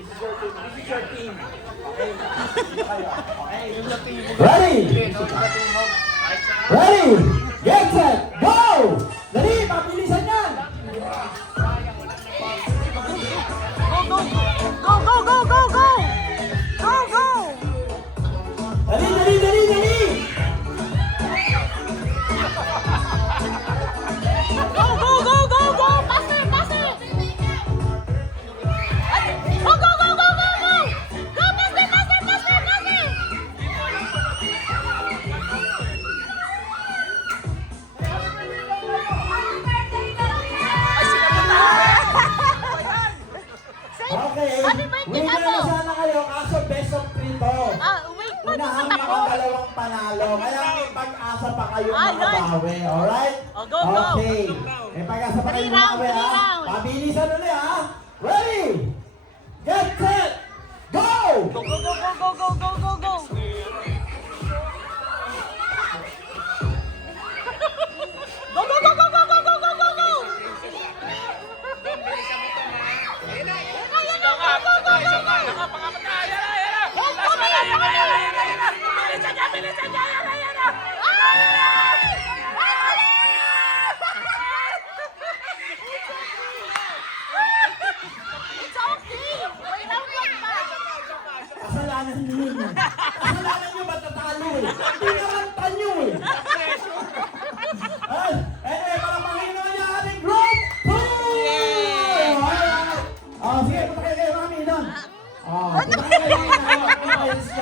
This is your team. Okay? Okay, this is your team. Ready? Okay, so this is the team mo. Ready? Get set! Go! Dali, pabilisan yan! Go, go, go, go, go! Go, go! Dali, dali, dali, dali! Go, go, go, go, go! Pass it, pass it! Go, go, go, go, go, go! Go, pass it, pass it, pass it, pass it! Ay, sinabi na! Okay, Happy birthday, winner Tato! na sana kayo kaso best of 3 to. Wait, Unahan niyo ang dalawang panalo, kaya may pag-asa pa kayo Ay, makabawi, alright? Oh, go, go. Okay, may pag-asa pa kayo 3 round, makabawi 3 ha. round. Pabilisan ulit ha. Ready?